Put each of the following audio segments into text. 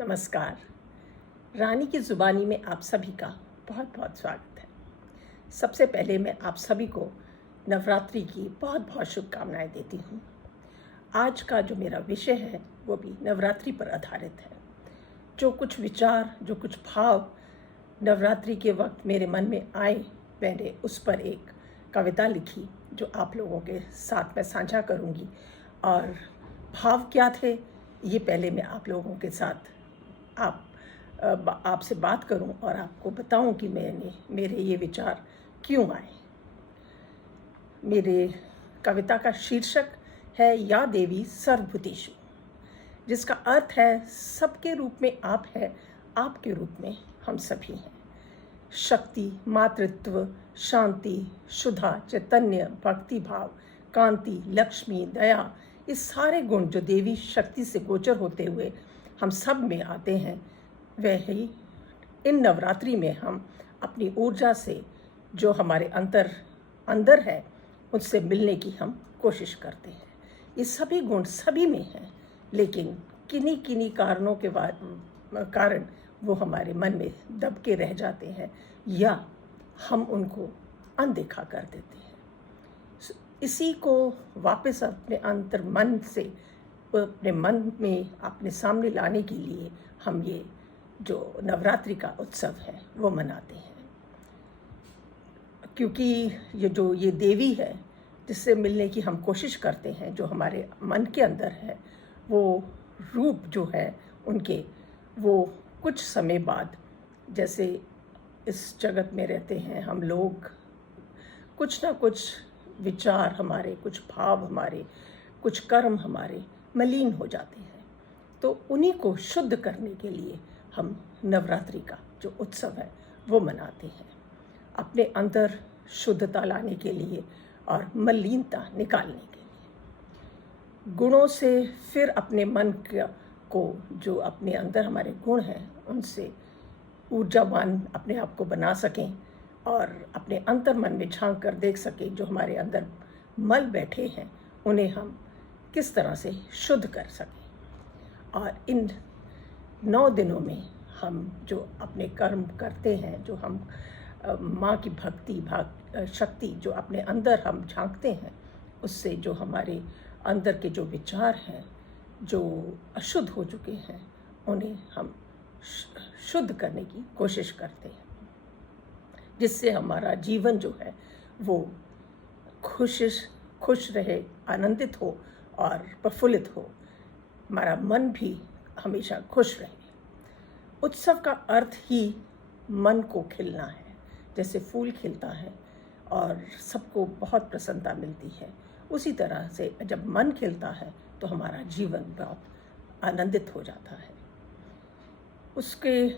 नमस्कार। रानी की ज़ुबानी में आप सभी का बहुत बहुत स्वागत है। सबसे पहले मैं आप सभी को नवरात्रि की बहुत बहुत शुभकामनाएं देती हूँ। आज का जो मेरा विषय है वो भी नवरात्रि पर आधारित है। जो कुछ विचार, जो कुछ भाव नवरात्रि के वक्त मेरे मन में आए, मैंने उस पर एक कविता लिखी जो आप लोगों के साथ मैं साझा करूँगी। और भाव क्या थे ये पहले मैं आप लोगों के साथ आपसे बात करूं और आपको बताऊं कि मेरे ये विचार क्यों आए। मेरे कविता का शीर्षक है या देवी सर्वभूतेषु, जिसका अर्थ है सबके रूप में आप हैं, आपके रूप में हम सभी हैं। शक्ति, मातृत्व, शांति, शुद्धा, चैतन्य, भक्ति भाव, कांति, लक्ष्मी, दया, ये सारे गुण जो देवी शक्ति से गोचर होते हुए हम सब में आते हैं, वह ही इन नवरात्रि में हम अपनी ऊर्जा से जो हमारे अंदर है उससे मिलने की हम कोशिश करते हैं। ये सभी गुण सभी में हैं, लेकिन किन्हीं किन्हीं कारणों के कारण वो हमारे मन में दब के रह जाते हैं या हम उनको अनदेखा कर देते हैं। इसी को वापस अपने अंतर मन से अपने मन में अपने सामने लाने के लिए हम ये जो नवरात्रि का उत्सव है वो मनाते हैं। क्योंकि ये देवी है जिससे मिलने की हम कोशिश करते हैं, जो हमारे मन के अंदर है, वो रूप जो है उनके, वो कुछ समय बाद, जैसे इस जगत में रहते हैं हम लोग, कुछ ना कुछ विचार हमारे, कुछ भाव हमारे, कुछ कर्म हमारे मलिन हो जाते हैं। तो उन्हीं को शुद्ध करने के लिए हम नवरात्रि का जो उत्सव है वो मनाते हैं, अपने अंदर शुद्धता लाने के लिए और मलिनता निकालने के लिए। गुणों से फिर अपने मन को, जो अपने अंदर हमारे गुण हैं, उनसे ऊर्जावान अपने आप को बना सकें और अपने अंतर मन में झांक कर देख सकें जो हमारे अंदर मल बैठे हैं उन्हें हम किस तरह से शुद्ध कर सकें। और इन 9 दिनों में हम जो अपने कर्म करते हैं, जो हम माँ की भक्ति शक्ति जो अपने अंदर हम झांकते हैं, उससे जो हमारे अंदर के जो विचार हैं जो अशुद्ध हो चुके हैं उन्हें हम शुद्ध करने की कोशिश करते हैं, जिससे हमारा जीवन जो है वो खुश रहे, आनंदित हो और प्रफुल्लित हो, हमारा मन भी हमेशा खुश रहे। उत्सव का अर्थ ही मन को खिलना है, जैसे फूल खिलता है और सबको बहुत प्रसन्नता मिलती है, उसी तरह से जब मन खिलता है तो हमारा जीवन बहुत आनंदित हो जाता है। उसके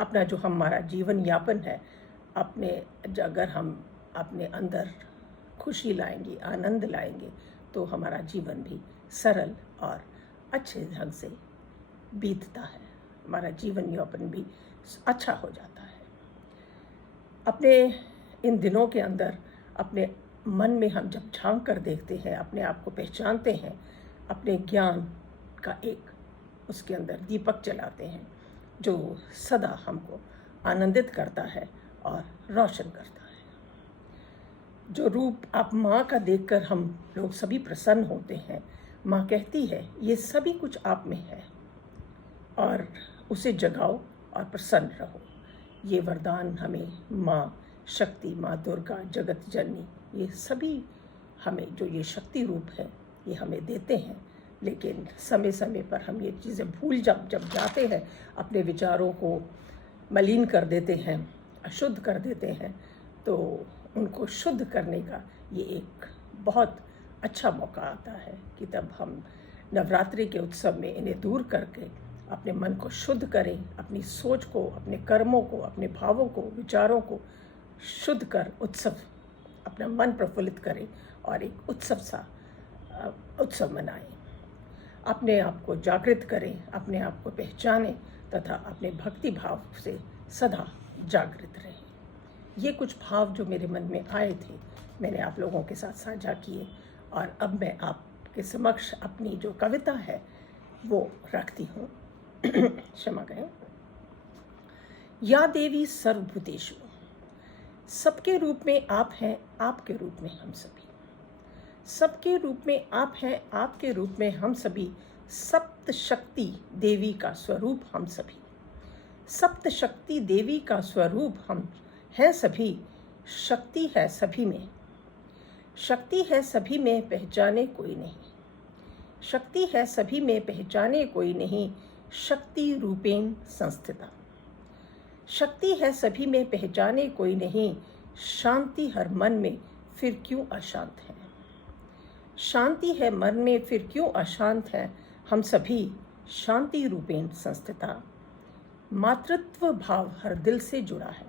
अपना जो हमारा जीवन यापन है, अगर हम अपने अंदर खुशी लाएंगे, आनंद लाएंगे, तो हमारा जीवन भी सरल और अच्छे ढंग से बीतता है, हमारा जीवन यापन भी अच्छा हो जाता है। अपने इन दिनों के अंदर अपने मन में हम जब झांक कर देखते हैं, अपने आप को पहचानते हैं, अपने ज्ञान का एक उसके अंदर दीपक जलाते हैं जो सदा हमको आनंदित करता है और रोशन करता है। जो रूप आप माँ का देखकर हम लोग सभी प्रसन्न होते हैं, माँ कहती है ये सभी कुछ आप में है और उसे जगाओ और प्रसन्न रहो। ये वरदान हमें माँ शक्ति, माँ दुर्गा, जगत जननी, ये सभी हमें जो ये शक्ति रूप है ये हमें देते हैं। लेकिन समय समय पर हम ये चीज़ें भूल जब जाते हैं, अपने विचारों को मलिन कर देते हैं, अशुद्ध कर देते हैं, तो उनको शुद्ध करने का ये एक बहुत अच्छा मौका आता है कि तब हम नवरात्रि के उत्सव में इन्हें दूर करके अपने मन को शुद्ध करें, अपनी सोच को, अपने कर्मों को, अपने भावों को, विचारों को शुद्ध कर अपना मन प्रफुल्लित करें और एक उत्सव मनाएं। अपने आप को जागृत करें, अपने आप को पहचानें तथा अपने भक्ति भाव से सदा जागृत रहें। ये कुछ भाव जो मेरे मन में आए थे, मैंने आप लोगों के साथ साझा किए और अब मैं आपके समक्ष अपनी जो कविता है वो रखती हूँ। क्षमा करें। या देवी सर्वभूतेषु, सबके रूप में आप हैं, आपके रूप में हम सभी। सबके रूप में आप हैं, आपके रूप में हम सभी। सप्त शक्ति देवी का स्वरूप हम सभी। सप्त शक्ति देवी का स्वरूप हम हैं सभी। शक्ति है सभी में, शक्ति है सभी में, पहचाने कोई नहीं। शक्ति है सभी में, पहचाने कोई नहीं। शक्ति रूपेण संस्थिता, शक्ति है सभी में, पहचाने कोई नहीं। शांति हर मन में, फिर क्यों अशांत है। शांति है मन में, फिर क्यों अशांत है। हम सभी शांति रूपेण संस्थिता। मातृत्व भाव हर दिल से जुड़ा है,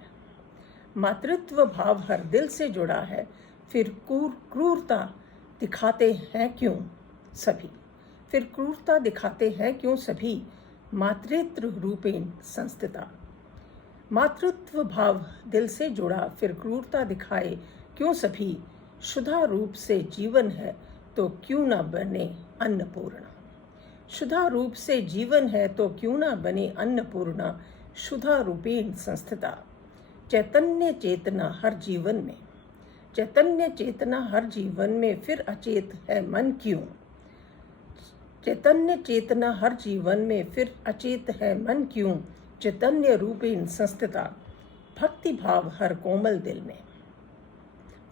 मातृत्व भाव हर दिल से जुड़ा है। फिर क्रूरता दिखाते हैं क्यों सभी, फिर क्रूरता दिखाते हैं क्यों सभी। मातृत्व रूपेण संस्थिता। मातृत्व भाव दिल से जुड़ा, फिर क्रूरता दिखाए क्यों सभी। शुद्धा रूप से जीवन है तो क्यों न बने अन्नपूर्णा। शुद्धा रूप से जीवन है तो क्यों न बने अन्नपूर्णा। शुद्धा रूपेण संस्थिता। चैतन्य चेतना हर जीवन में, चैतन्य चेतना हर जीवन में, फिर अचेत है मन क्यों। चैतन्य चेतना हर जीवन में, फिर अचेत है मन क्यों। चैतन्य रूपेण संस्थिता। भक्ति भाव हर कोमल दिल में,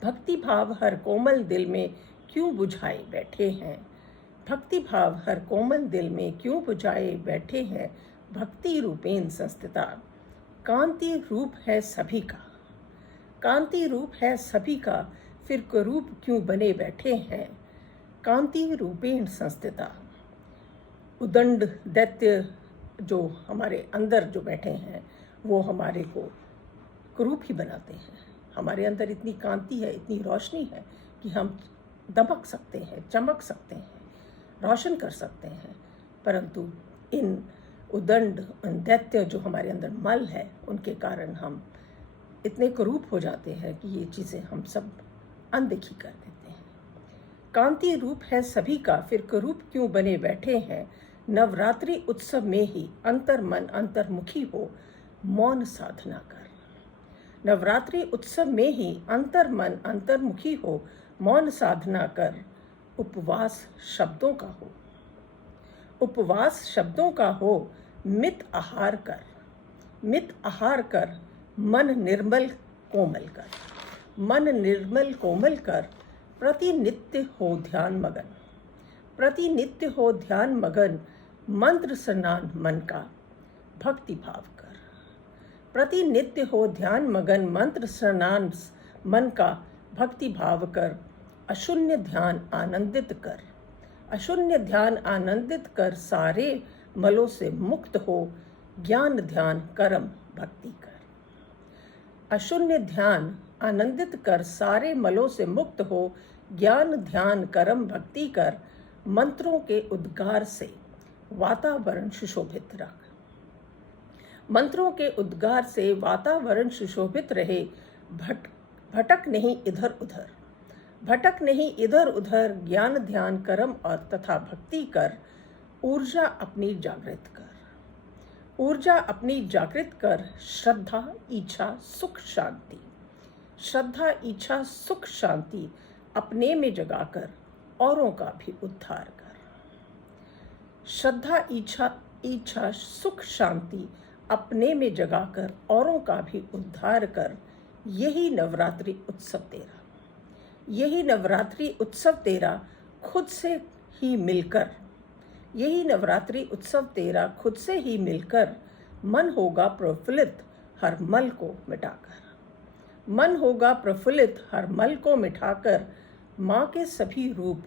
भक्ति भाव हर कोमल दिल में क्यों बुझाए बैठे हैं। भक्ति भाव हर कोमल दिल में क्यों बुझाए बैठे हैं। भक्ति रूपेण संस्थिता। कांति रूप है सभी का, कांति रूप है सभी का, फिर कुरूप क्यों बने बैठे हैं। कांति रूपेण संस्थिता। उदंड दैत्य जो हमारे अंदर जो बैठे हैं वो हमारे को कुरूप ही बनाते हैं। हमारे अंदर इतनी कांति है, इतनी रोशनी है कि हम दमक सकते हैं, चमक सकते हैं, रोशन कर सकते हैं। परंतु इन उदंड दैत्य जो हमारे अंदर मल है, उनके कारण हम इतने कुरूप हो जाते हैं कि ये चीज़ें हम सब अनदेखी कर देते हैं। कांति रूप है सभी का, फिर कुरूप क्यों बने बैठे हैं। नवरात्रि उत्सव में ही अंतर मन अंतर्मुखी हो, मौन साधना कर। नवरात्रि उत्सव में ही अंतर मन अंतर्मुखी हो, मौन साधना कर। उपवास शब्दों का हो, उपवास शब्दों का हो। मित आहार कर, मित आहार कर। मन निर्मल कोमल कर, मन निर्मल कोमल कर। प्रतिनित्य हो ध्यान मगन, प्रतिनित्य हो ध्यान मगन। मंत्र स्नान मन का भक्ति भाव कर। प्रतिनित्य हो ध्यान मगन, मंत्र स्नान मन का भक्ति भाव कर। अशून्य ध्यान आनंदित कर, अशून्य ध्यान आनंदित कर। सारे मलों से मुक्त हो, ज्ञान ध्यान कर्म भक्ति कर। अशून्य ध्यान आनंदित कर, सारे मलों से मुक्त हो, ज्ञान ध्यान कर्म भक्ति कर। मंत्रों के उद्गार से वातावरण सुशोभित रख, मंत्रों के उद्गार से वातावरण सुशोभित रहे। भटक नहीं इधर उधर, भटक नहीं इधर उधर। ज्ञान ध्यान कर्म और तथा भक्ति कर। ऊर्जा अपनी जागृत कर, ऊर्जा अपनी जागृत कर। श्रद्धा इच्छा सुख शांति, श्रद्धा इच्छा सुख शांति अपने में जगाकर औरों का भी उद्धार कर। श्रद्धा इच्छा सुख शांति अपने में जगाकर औरों का भी उद्धार कर। यही नवरात्रि उत्सव तेरा, यही नवरात्रि उत्सव तेरा खुद से ही मिलकर। यही नवरात्रि उत्सव तेरा खुद से ही मिलकर। मन होगा प्रफुल्लित हर मल को मिटाकर, मन होगा प्रफुल्लित हर मल को मिटाकर। माँ के सभी रूप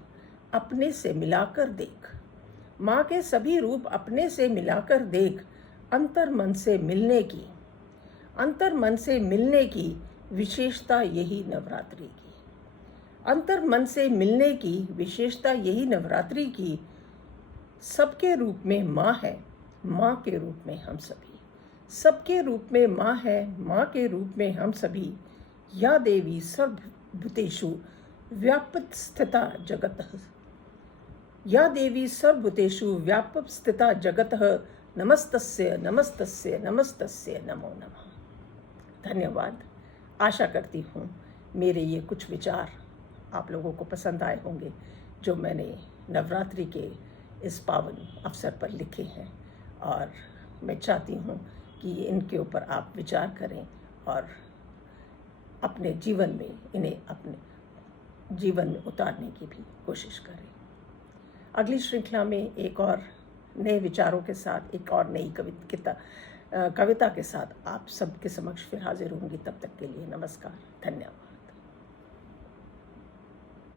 अपने से मिलाकर देख, माँ के सभी रूप अपने से मिलाकर देख। अंतर मन से मिलने की, अंतर मन से मिलने की विशेषता यही नवरात्रि की। अंतर मन से मिलने की विशेषता यही नवरात्रि की। सबके रूप में माँ है, माँ के रूप में हम सभी। सबके रूप में माँ है, माँ के रूप में हम सभी। या देवी सर्वभूतेषु व्याप्त स्थिता जगतः, या देवी सर्वभूतेषु व्याप्त स्थिता जगतः। नमस्तस्य नमस्तस्य नमस्तस्य नमो नमः। धन्यवाद। आशा करती हूँ मेरे ये कुछ विचार आप लोगों को पसंद आए होंगे जो मैंने नवरात्रि के इस पावन अवसर पर लिखे हैं, और मैं चाहती हूँ कि इनके ऊपर आप विचार करें और अपने जीवन में इन्हें अपने जीवन में उतारने की भी कोशिश करें। अगली श्रृंखला में एक और नए विचारों के साथ, एक और नई कविता के साथ आप सबके समक्ष फिर हाजिर होंगी। तब तक के लिए नमस्कार, धन्यवाद।